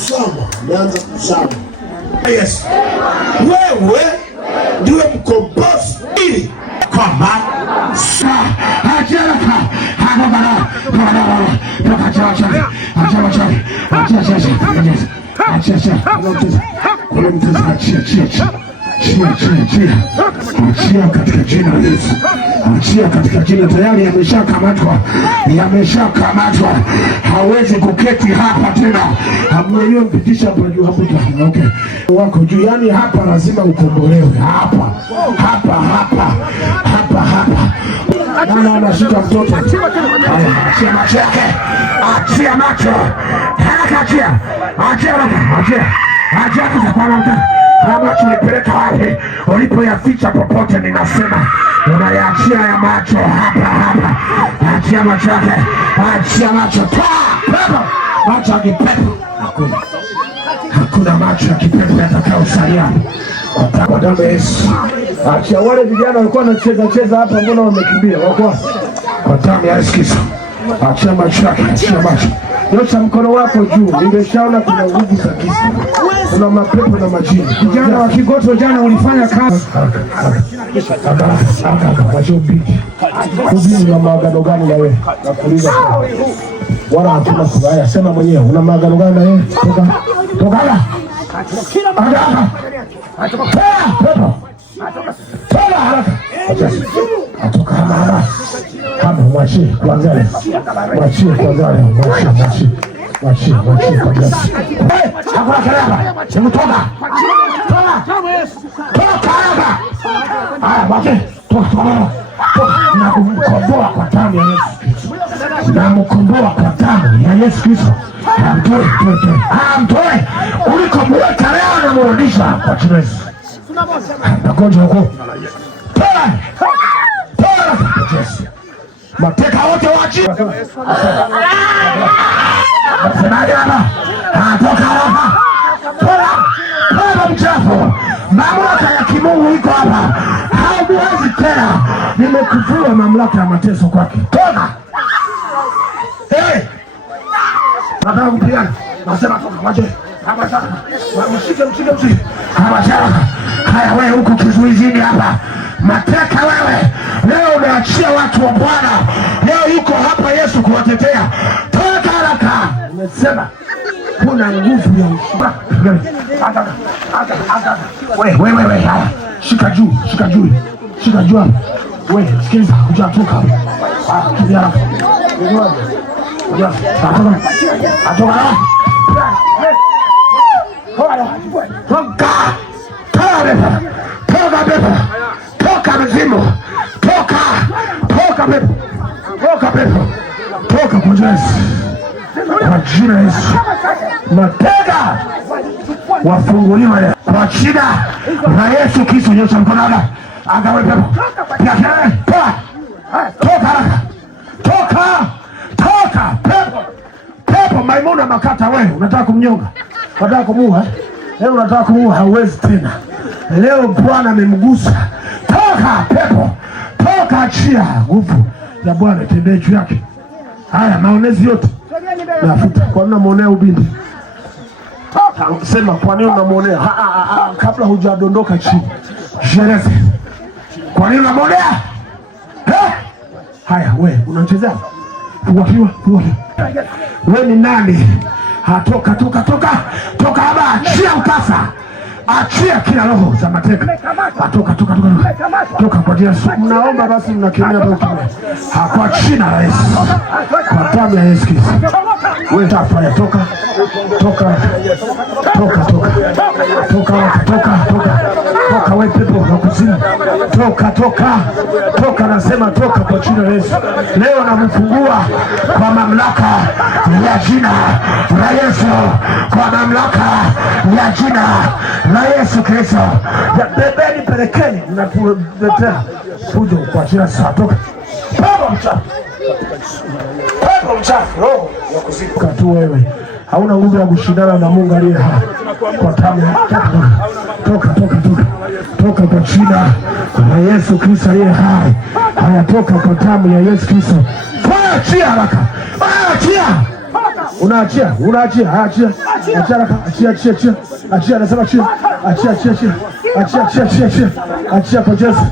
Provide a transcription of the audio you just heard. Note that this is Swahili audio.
kusoma, umeanza kusoma. Yes. Wewe ndiwe mkombozi ili kwamba achia katika jina la Yesu. Achia katika jina, tayari yameshakamatwa. Hawezi kuketi hapa tena. Hamnyewe mpitisha hapa juu hapo. Okay. Wako juu, yani hapa lazima ukombolewe. Hapa. Nana anashika mtoto. Achia macho yake. Achia macho. Achia kwa mtoto. Kama tulipeleka wapi ulipoyaficha popote, ninasema unayaachia ya macho hapa. Achia macho yake. Achia macho. Macho ya kipepo. Hakuna macho ya kipepo yatakayosalia kwa damu ya Yesu. Achia wale vijana walikuwa wanacheza hapa, mbona wamekimbia? Wako kwa damu ya Yesu Kristo. Achia macho yake. Achia macho. Nyosha mkono wako juu. Nimeshaona kuna nguvu za giza. Kuna mapepo na majini. Vijana wa Kigoto jana ulifanya kazi. Una maagano gani na wewe? Nakuuliza. Wala hatuna furaha. Sema mwenyewe, una maagano gani na wewe? Toka hapa. Atoka hapa. Kama mwachie kwanza leo. Mwachie kwanza leo. Mwachie kwanza. Hakuna kelele. Toka hapa. Mwachie. Toka. Nakumkomboa kwa damu ya Yesu Kristo. Namkomboa kwa damu ya Yesu Kristo. Amtoe. Ulikomweka leo na mrudisha kwa jina la Yesu. Magonjwa huko. Toa. Mateka wote wachi. Nasemaje hapa? Toka hapa. Toa mchafu. Mamlaka ya kimungu iko hapa. Hauwezi tena. Nimekufua mamlaka ya mateso kwake. Toka. Nataka kupigana. Nasema toka. Waje. Mshike. Haya wewe huko kizuizini hapa. Mateka wewe. Leo umeachia watu wa Bwana. Leo yuko hapa Yesu kuwatetea. Toka haraka. Umesema kuna nguvu ya ushaba. Wewe. Shika juu. Wewe sikiliza, hujatoka. Kimbia haraka. Toka mzimu. Toka pepo. Toka kwa Yesu. Kwa jina la Yesu. Mateka wafunguliwe kwa jina la Yesu Kristo. Nyosha mkono wako. Angawe pepo. Toka haraka. Toka pepo. Maimuna Makata, wewe unataka kumnyonga. Unataka kumuua. Leo unataka kumuua, hauwezi tena. Leo Bwana amemgusa. Toka pepo. Toka, achia nguvu ya Bwana tembee juu yake. Haya maonezi yote nafuta. Kwa nini unamuonea ubindi? Toka. Sema kwa nini unamuonea? Kabla hujadondoka chini. Jereze. Kwa nini unamuonea? Haya wewe unachezea? Fuatiwa. Wewe ni nani? Toka hapa, achia ukasa. Achia kila roho za mateka. Toka kwa Yesu. Mnaomba basi mnakimbia toka. Kwa jina la Yesu. Kwa damu ya Yesu Kristo. Wewe tafanya toka. Toka wewe pepo wa kuzimu. Toka nasema toka kwa jina la Yesu. Leo namfungua kwa mamlaka ya jina la Yesu. Kwa mamlaka ya jina la Yesu Kristo. Ya bebeni pelekeni mnatuletea fujo kwa jina la toka. Pepo mchafu roho ya kuzimu. Katu wewe. Hauna nguvu ya kushindana na Mungu aliye hai. Kwa damu toka kwa jina la Yesu Kristo aliye hai. Haya toka kwa damu ya Yesu Kristo. Achia haraka. Achia. Unaachia. Achia. achia, anasema achia, achia kwa Yesu.